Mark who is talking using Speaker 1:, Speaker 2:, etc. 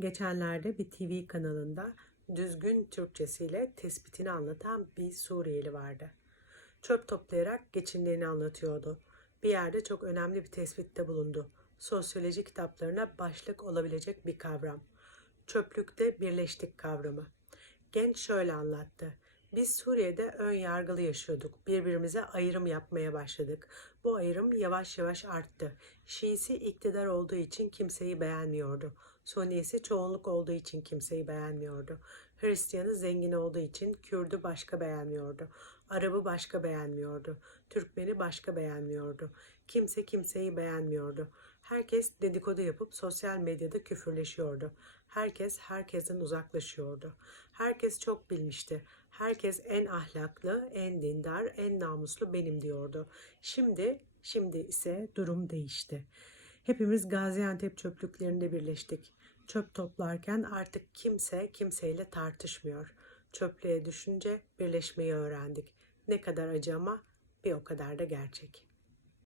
Speaker 1: Geçenlerde bir TV kanalında düzgün Türkçesiyle tespitini anlatan bir Suriyeli vardı. Çöp toplayarak geçindiğini anlatıyordu. Bir yerde çok önemli bir tespitte bulundu. Sosyoloji kitaplarına başlık olabilecek bir kavram. Çöplükte birleştik kavramı. Genç şöyle anlattı. Biz Suriye'de ön yargılı yaşıyorduk. Birbirimize ayrım yapmaya başladık. Bu ayrım yavaş yavaş arttı. Şiisi iktidar olduğu için kimseyi beğenmiyordu. Sunnisi çoğunluk olduğu için kimseyi beğenmiyordu. Hristiyanı zengin olduğu için Kürdü başka beğenmiyordu. Arabı başka beğenmiyordu. Türkmeni başka beğenmiyordu. Kimse kimseyi beğenmiyordu. Herkes dedikodu yapıp sosyal medyada küfürleşiyordu. Herkes herkesten uzaklaşıyordu. Herkes çok bilmişti. Herkes en ahlaklı, en dindar, en namuslu benim diyordu. Şimdi, şimdi ise durum değişti. Hepimiz Gaziantep çöplüklerinde birleştik. Çöp toplarken artık kimse kimseyle tartışmıyor. Çöplüğe düşünce birleşmeyi öğrendik. Ne kadar acı ama bir o kadar da gerçek.